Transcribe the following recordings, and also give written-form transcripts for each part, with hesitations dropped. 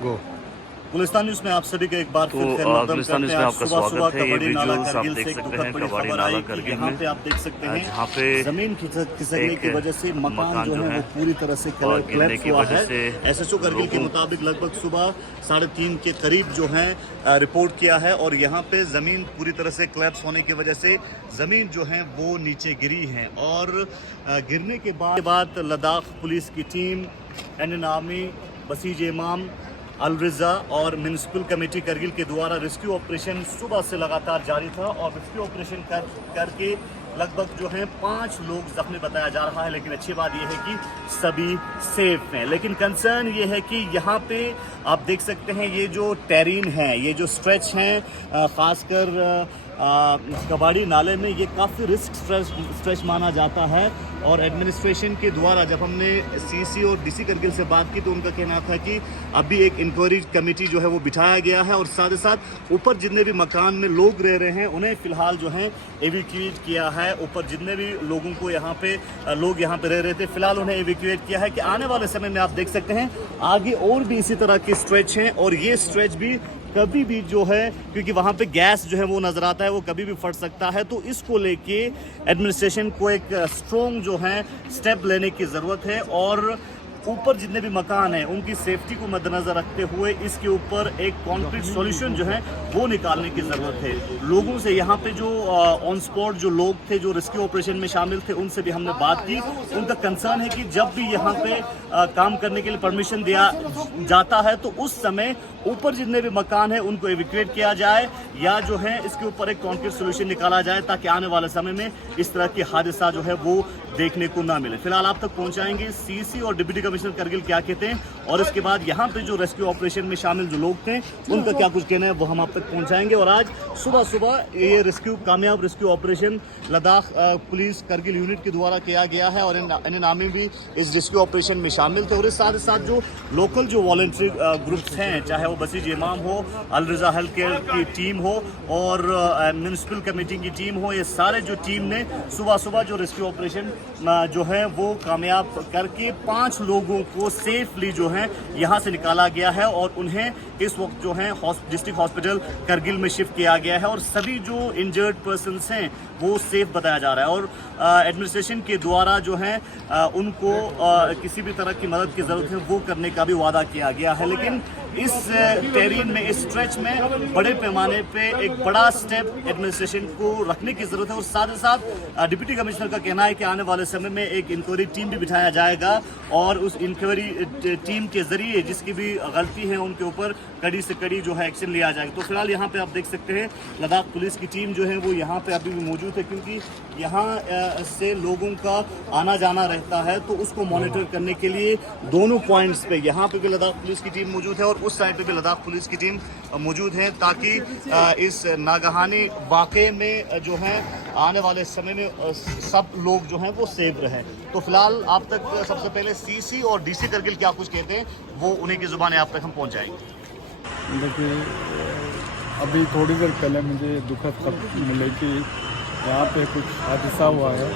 गो। Gulistan news में आप सभी का एक बार फिर खैरमकदम करते हैं। सुबह सुबह कबड्डी नाला करगिल से एक दुखद बड़ी खबर आई कि यहाँ पे आप देख सकते हैं जमीन खिसकने की वजह से मकान जो है वो पूरी तरह से कोलैप्स हुआ है। एसएचओ करगिल के मुताबिक लगभग सुबह 3:30 के करीब जो है रिपोर्ट किया है और यहाँ पे ज़मीन पूरी तरह से कोलैप्स होने की वजह से ज़मीन जो है वो नीचे गिरी है और गिरने के बाद लद्दाख पुलिस की टीम, इंडियन आर्मी, बसीज इमाम, अलरिजा और म्यूनिसिपल कमेटी करगिल के द्वारा रेस्क्यू ऑपरेशन सुबह से लगातार जारी था और रेस्क्यू ऑपरेशन करके लगभग जो है 5 लोग जख्मी बताया जा रहा है। लेकिन अच्छी बात यह है कि सभी सेफ हैं। लेकिन कंसर्न ये है कि यहाँ पे आप देख सकते हैं ये जो टेरेन है, ये जो स्ट्रेच हैं, खासकर कबाड़ी नाले में ये काफ़ी रिस्क स्ट्रेच माना जाता है और एडमिनिस्ट्रेशन के द्वारा जब हमने सीसी और डीसी करगिल से बात की तो उनका कहना था कि अभी एक इंक्वायरी कमेटी जो है वो बिठाया गया है और साथ ही साथ ऊपर जितने भी मकान में लोग रह रहे हैं उन्हें फ़िलहाल जो है एविक्यूएट किया है। ऊपर जितने भी लोगों को यहाँ पे लोग यहाँ पे रह रहे थे फ़िलहाल उन्हें एविक्यूएट किया है कि आने वाले समय में आप देख सकते हैं आगे और भी इसी तरह की स्ट्रेच हैं और ये स्ट्रेच भी कभी भी जो है, क्योंकि वहाँ पे गैस जो है वो नज़र आता है, वो कभी भी फट सकता है। तो इसको लेके एडमिनिस्ट्रेशन को एक स्ट्रॉन्ग जो है स्टेप लेने की ज़रूरत है और ऊपर जितने भी मकान हैं उनकी सेफ्टी को मद्देनज़र रखते हुए इसके ऊपर एक कॉन्क्रीट सॉल्यूशन जो है वो निकालने की ज़रूरत है। लोगों से यहाँ पे जो ऑन स्पॉट जो लोग थे जो रेस्क्यू ऑपरेशन में शामिल थे उनसे भी हमने बात की। उनका कंसर्न है कि जब भी यहाँ पे काम करने के लिए परमिशन दिया जाता है तो उस समय ऊपर जितने भी मकान हैं उनको एविक्यूएट किया जाए या जो है इसके ऊपर एक कॉन्क्रीट सोल्यूशन निकाला जाए ताकि आने वाले समय में इस तरह के हादसा जो है वो देखने को ना मिले। फिलहाल आप तक पहुंचाएंगे सीसी और डिप्टी कमिश्नर करगिल क्या कहते हैं और इसके बाद यहाँ पे जो रेस्क्यू ऑपरेशन में शामिल जो लोग थे उनका क्या कुछ कहना है वो हम आप तक पहुंचाएंगे। और आज सुबह सुबह ये कामयाब rescue operation Ladakh police Kargil unit के द्वारा किया गया है और इंडियन आर्मी भी इस रेस्क्यू ऑपरेशन में शामिल थे और इस साथ ही साथ जो लोकल जो वॉलंटरी ग्रुप्स हैं, चाहे वो बसीज इमाम हो, अलरिजा हेल्थ केयर की टीम हो और म्यूनिसिपल कमेटी की टीम हो, ये सारे जो टीम ने सुबह सुबह जो रेस्क्यू ऑपरेशन जो है वो कामयाब करके 5 लोगों को सेफली जो है यहाँ से निकाला गया है और उन्हें इस वक्त जो है डिस्ट्रिक्ट हॉस्पिटल करगिल में शिफ्ट किया गया है और सभी जो इंजर्ड पर्सन्स हैं वो सेफ बताया जा रहा है और एडमिनिस्ट्रेशन के द्वारा जो है उनको किसी भी तरह की मदद की ज़रूरत है वो करने का भी वादा किया गया है। लेकिन इस टेरेन में, इस स्ट्रेच में बड़े पैमाने पे एक बड़ा स्टेप एडमिनिस्ट्रेशन को रखने की ज़रूरत है और साथ ही साथ डिप्टी कमिश्नर का कहना है कि आने वाले समय में एक इंक्वायरी टीम भी बिठाया जाएगा और उस इंक्वायरी टीम के ज़रिए जिसकी भी गलती है उनके ऊपर कड़ी से कड़ी जो है एक्शन लिया जाएगा। तो फिलहाल यहाँ पे आप देख सकते हैं लद्दाख पुलिस की टीम जो है वो यहाँ पे अभी भी मौजूद है क्योंकि यहाँ से लोगों का आना जाना रहता है तो उसको मॉनिटर करने के लिए दोनों पॉइंट्स पे यहाँ पे भी लद्दाख पुलिस की टीम मौजूद है और उस साइड पे भी लद्दाख पुलिस की टीम मौजूद है ताकि इस नागहानी वाक़े में जो है आने वाले समय में सब लोग जो हैं वो सेफ रहें। तो फिलहाल आप तक सबसे पहले सीसी और डीसी करगिल क्या कुछ कहते हैं वो उन्हीं की ज़ुबान आप तक हम पहुँचाएंगे। देखिए, अभी थोड़ी देर पहले मुझे दुखद खबर मिली कि यहाँ पे कुछ हादसा हुआ है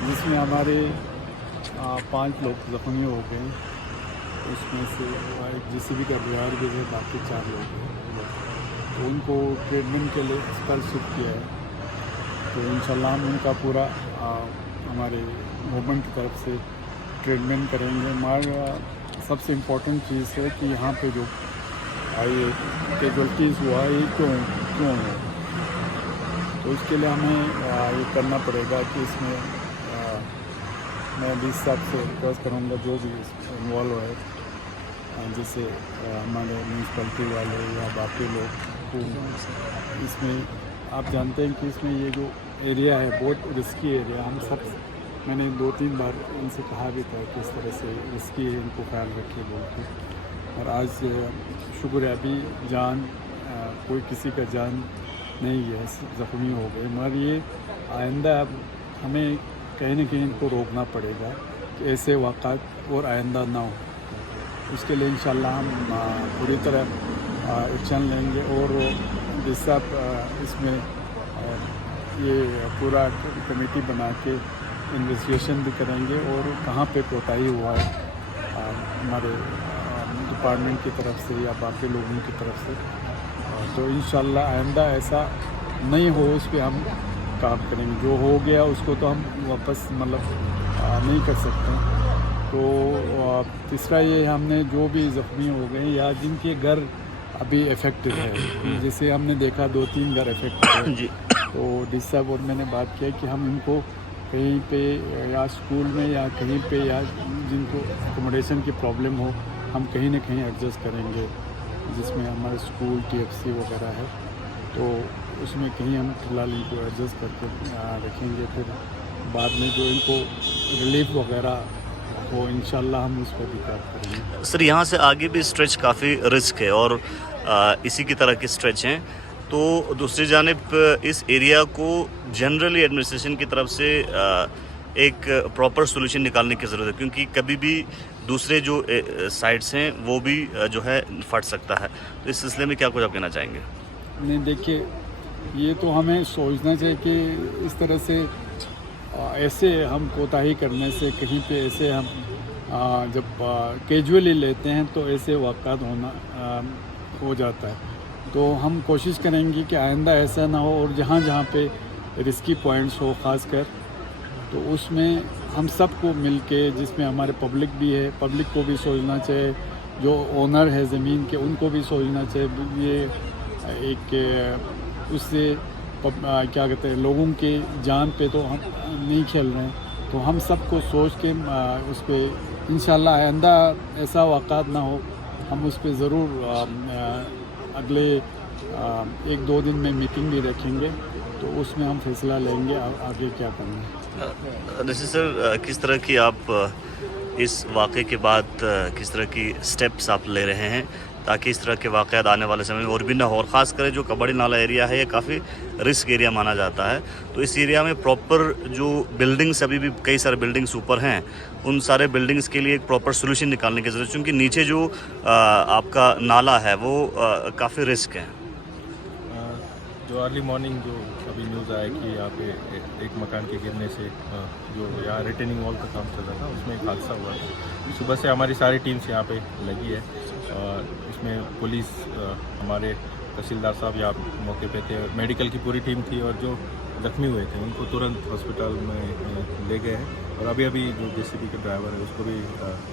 जिसमें हमारे 5 लोग जख्मी हो गए। उसमें से एक जीसीबी का ड्राइवर भी है, बाकी 4 लोग हैं। तो उनको ट्रीटमेंट के लिए अस्पताल शिफ्ट किया है। तो इंशाल्लाह हम उनका पूरा हमारे गवर्नमेंट की तरफ से ट्रीटमेंट करेंगे। हमारा सबसे इम्पोर्टेंट चीज़ है कि यहाँ पे जो ये कैजुअल्टीज़ हुआ ये क्यों हुआ, तो इसके लिए हमें ये करना पड़ेगा कि इसमें मैं डीसी साहब से रिक्वेस्ट करूँगा जो भी इन्वॉल्व है, जैसे हमारे म्यूनसिपलिटी वाले या बाकी लोग को इसमें, आप जानते हैं कि इसमें ये जो एरिया है बहुत रिस्की एरिया। हम सब, मैंने 2-3 बार इनसे कहा भी था कि इस तरह से रिस्की है, इनको ख्याल रखिए बोल के। और आज शुक्र है अभी जान कोई किसी का जान नहीं है, ज़ख्मी हो गए। मगर ये आइंदा अब हमें कहीं ना कहीं इनको रोकना पड़ेगा कि ऐसे वाक़ात और आइंदा ना हो। उसके लिए इंशाल्लाह हम पूरी तरह एक्शन लेंगे और जिस साहब इसमें ये पूरा कमेटी बना के इन्वेस्टिगेशन भी करेंगे और कहाँ पे कोताही हुआ है हमारे डिपार्टमेंट की तरफ से या बाकी लोगों की तरफ से। तो इंशाल्लाह आइंदा ऐसा नहीं हो, उस पर हम काम करेंगे। जो हो गया उसको तो हम वापस मतलब नहीं कर सकते। तो तीसरा ये, हमने जो भी ज़ख्मी हो गए या जिनके घर अभी इफ़ेक्टेड है, जैसे हमने देखा 2-3 घर इफ़ेक्टेड है, तो डी साहब और मैंने बात किया कि हम इनको कहीं पे या स्कूल में या कहीं पे, या जिनको अकोमोडेशन की प्रॉब्लम हो, हम कहीं ना कहीं एडजस्ट करेंगे, जिसमें हमारे स्कूल TFC वगैरह है, तो उसमें कहीं हम फिलहाल इनको एडजस्ट करके रखेंगे। फिर बाद में जो इनको रिलीफ वगैरह हो, इंशाल्लाह हम उसको भी प्राप्त करेंगे। सर यहाँ से आगे भी स्ट्रेच काफ़ी रिस्क है और इसी की तरह के स्ट्रेच हैं, तो दूसरी जानिब इस एरिया को जनरली एडमिनिस्ट्रेशन की तरफ से एक प्रॉपर सोल्यूशन निकालने की ज़रूरत है, क्योंकि कभी भी दूसरे जो साइट्स हैं वो भी जो है फट सकता है। तो इस सिलसिले में क्या कुछ आप कहना चाहेंगे? नहीं, देखिए, ये तो हमें सोचना चाहिए कि इस तरह से ऐसे हम कोताही करने से, कहीं पे ऐसे हम जब कैजुअली लेते हैं तो ऐसे वाक़यात हो जाता है। तो हम कोशिश करेंगे कि आइंदा ऐसा ना हो, और जहाँ जहाँ पे रिस्की पॉइंट्स हो ख़ासकर, तो उसमें हम सबको मिल के, जिसमें हमारे पब्लिक भी है, पब्लिक को भी सोचना चाहिए, जो ओनर है ज़मीन के उनको भी सोचना चाहिए। ये एक उससे क्या कहते हैं, लोगों के जान पे तो हम नहीं खेल रहे हैं, तो हम सबको सोच के उस पर इंशाल्लाह आइंदा ऐसा वाक़यात ना हो, हम उस पर ज़रूर अगले 1-2 दिन में मीटिंग भी रखेंगे, तो उसमें हम फैसला लेंगे आगे क्या करना है। जैसे सर, किस तरह की आप इस वाक़े के बाद किस तरह की स्टेप्स आप ले रहे हैं ताकि इस तरह के वाक़यात आने वाले समय में और भी ना हो? और ख़ास कर जो कबाड़ी नाला एरिया है, ये काफ़ी रिस्क एरिया माना जाता है, तो इस एरिया में प्रॉपर जो बिल्डिंग्स, अभी भी कई सारे बिल्डिंग्स ऊपर हैं, उन सारे बिल्डिंग्स के लिए एक प्रॉपर सोल्यूशन निकालने की ज़रूरत है, क्योंकि नीचे जो आपका नाला है वो काफ़ी रिस्क है। जो अर्ली मॉर्निंग जो अभी न्यूज़ आया कि यहाँ पे एक मकान के गिरने से जो यहाँ रिटेनिंग वॉल का काम चल रहा था, उसमें एक हादसा हुआ था। सुबह से हमारी सारी टीम्स यहाँ पे लगी है, इसमें पुलिस, हमारे तहसीलदार साहब यहाँ मौके पे थे, मेडिकल की पूरी टीम थी, और जो जख्मी हुए थे उनको तुरंत हॉस्पिटल में ले गए हैं, और अभी जो JCB का ड्राइवर है उसको भी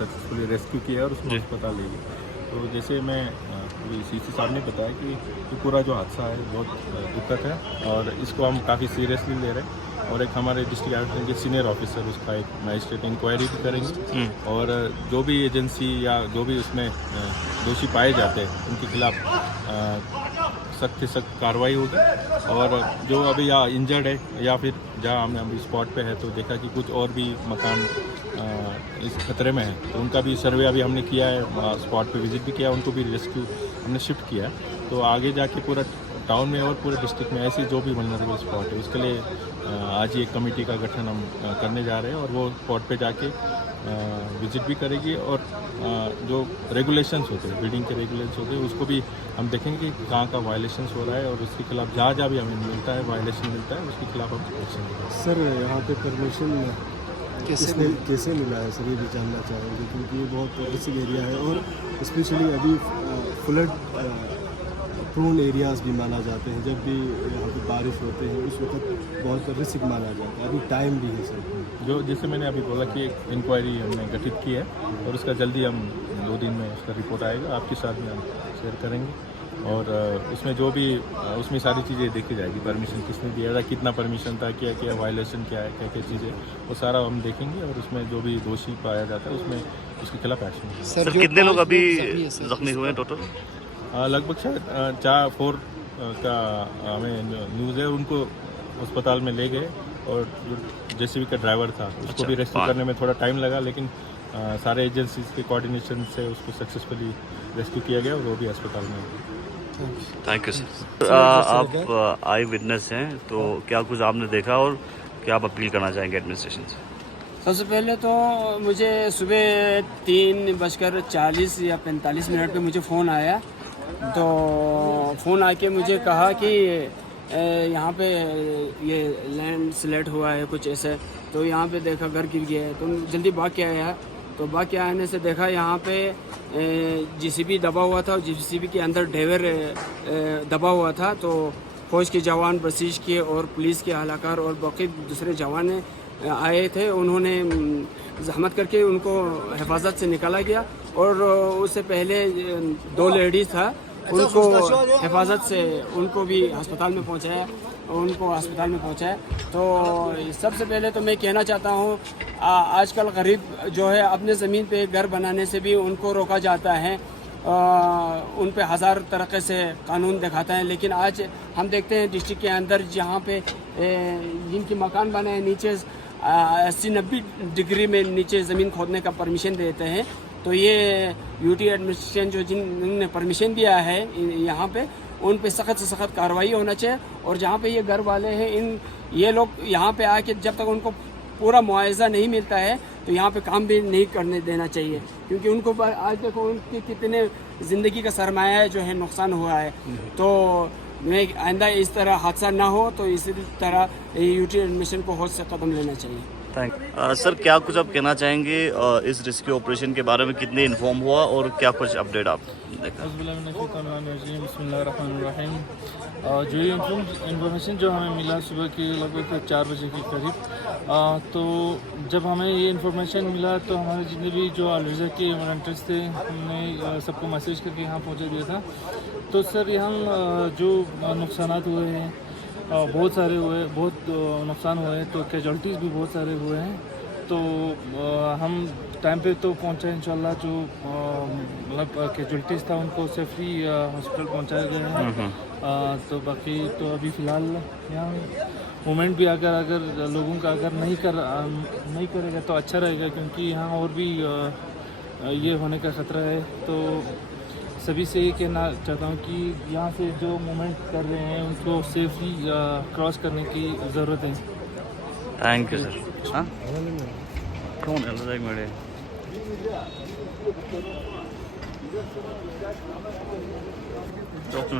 सक्सेसफुली रेस्क्यू किया और उसको अस्पताल ले गए। तो जैसे मैं अभी CC साहब ने बताया कि ये पूरा जो हादसा है बहुत दुखद है, और इसको हम काफ़ी सीरियसली ले रहे हैं, और एक हमारे डिस्ट्रिक्ट एडमिनिस्ट्रेशन के सीनियर ऑफिसर उसका एक मजिस्ट्रेट इंक्वायरी भी करेंगे, और जो भी एजेंसी या जो भी उसमें दोषी पाए जाते हैं उनके खिलाफ सख्त से सख्त कार्रवाई होगी। और जो अभी यहाँ इंजर्ड है या फिर जहाँ हमने अभी स्पॉट पे है, तो देखा कि कुछ और भी मकान इस खतरे में है, तो उनका भी सर्वे अभी हमने किया है, स्पॉट पे विजिट भी किया, उनको भी रेस्क्यू हमने शिफ्ट किया है। तो आगे जाके पूरा टाउन में और पूरे डिस्ट्रिक्ट में ऐसी जो भी वल्नरेबल स्पॉट है उसके लिए आज ही एक कमेटी का गठन हम करने जा रहे हैं, और वो स्पॉट पे जाके विजिट भी करेगी, और जो रेगुलेशंस होते हैं, बिल्डिंग के रेगुलेशंस होते हैं, उसको भी हम देखेंगे कि कहाँ का वायलेशंस हो रहा है, और उसके खिलाफ जहाँ जहाँ भी हमें मिलता है वायलेशन मिलता है, उसके खिलाफ हम एक्शन लेंगे। सर, यहाँ पे परमिशन कैसे मिला है सर, ये भी जानना चाहेंगे, क्योंकि ये बहुत रिस्क एरिया है, और स्पेशली अभी फ्लड प्रोन एरियाज भी माना जाते हैं। जब भी यहाँ पे बारिश होते हैं उस वक्त बहुत रिस्क माना जाता है, अभी टाइम भी है सर। जो जैसे मैंने अभी बोला कि एक इंक्वायरी हमने गठित की है, और उसका जल्दी हम 2 दिन में उसका रिपोर्ट आएगा, आपके साथ में हम शेयर करेंगे, और उसमें जो भी उसमें सारी चीज़ें देखी जाएगी, परमिशन किसने दिया था, कितना परमिशन था, क्या क्या वायलेशन क्या है, क्या क्या चीज़ें, वो सारा हम देखेंगे, और उसमें जो भी दोषी पाया जाता है उसमें उसके खिलाफ एक्शन। सर, कितने लोग अभी जख्मी हुए हैं टोटल? लगभग शायद 4 का हमें न्यूज़ है, उनको अस्पताल में ले गए, और जो JCB का ड्राइवर था उसको भी रेस्क्यू करने में थोड़ा टाइम लगा, लेकिन सारे एजेंसीज के कोऑर्डिनेशन से उसको सक्सेसफुली रेस्क्यू किया गया, और वो भी अस्पताल में। Thank you sir. आप आई विटनेस हैं, तो क्या कुछ आपने देखा और क्या आप अपील करना चाहेंगे एडमिनिस्ट्रेशन से? सबसे पहले तो मुझे सुबह 3:40 या 45 मिनट पे मुझे फ़ोन आया, तो फ़ोन आके मुझे कहा कि यहाँ पे ये लैंड स्लाइड हुआ है कुछ ऐसे, तो यहाँ पे देखा घर गिर गया है, तो जल्दी भाग के आया, तो बाकी आने से देखा यहाँ पे जीसीबी दबा हुआ था और जीसीबी के अंदर ड्राइवर दबा हुआ था। तो फौज के जवान, बसीज के और पुलिस के एहलकार और बाकी दूसरे जवान आए थे। उन्होंने जहमत करके उनको हिफाजत से निकाला गया और उससे पहले 2 लेडीज़ था, उनको हिफाजत से उनको भी अस्पताल में पहुँचाया, तो सबसे पहले तो मैं कहना चाहता हूँ आजकल गरीब जो है अपने ज़मीन पे घर बनाने से भी उनको रोका जाता है, उन पे हज़ार तरीक़े से कानून दिखाता है। लेकिन आज हम देखते हैं डिस्ट्रिक्ट के अंदर जहाँ पे जिनके मकान बने हैं नीचे 80-90 डिग्री में नीचे ज़मीन खोदने का परमिशन देते हैं। तो ये यूटी एडमिनिस्ट्रेशन जो जिन्होंने परमिशन दिया है यहाँ पे, उन पे सख्त से सख्त कार्रवाई होना चाहिए। और जहाँ पे ये घर वाले हैं ये लोग यहाँ पे आके जब तक उनको पूरा मुआवजा नहीं मिलता है तो यहाँ पे काम भी नहीं करने देना चाहिए, क्योंकि उनको आज देखो उनके कितने ज़िंदगी का सरमाया जो है नुकसान हुआ है। तो मैं आइंदा इस तरह हादसा ना हो तो इसी तरह यूटी एडमिशन को होश से कदम लेना चाहिए। थैंक सर, क्या कुछ आप कहना चाहेंगे इस रेस्क्यू ऑपरेशन के बारे में, कितने इन्फॉर्म हुआ और क्या कुछ अपडेट आप देखा? बिस्मिल्लाहिर्रहमानिर्रहीम। जो ये इन्फॉर्मेशन जो हमें मिला सुबह के लगभग 4 बजे के करीब, तो जब हमें ये इन्फॉर्मेशन मिला तो हमारे जितने भी जो अलरजा के वॉलंटियर्स थे हमने सबको मैसेज करके यहाँ पहुँचा दिया था। तो सर यहाँ जो नुकसानात हुए हैं बहुत सारे हुए, बहुत नुकसान हुए हैं, तो कैजुअल्टीज़ भी बहुत सारे हुए हैं। तो हम टाइम पे तो पहुँचे इंशाल्लाह। जो मतलब कैजुअल्टीज़ था उनको सेफली हॉस्पिटल पहुँचाए गए हैं। तो बाकी तो अभी फ़िलहाल यहाँ मूवमेंट भी अगर लोगों का अगर नहीं करेगा तो अच्छा रहेगा, क्योंकि यहाँ और भी ये होने का ख़तरा है। तो सभी से ये कहना चाहता हूँ कि यहाँ से जो मूवमेंट कर रहे हैं उनको सेफली क्रॉस करने की ज़रूरत है। Thank you sir. हाँ कौन है मेरे दोस्त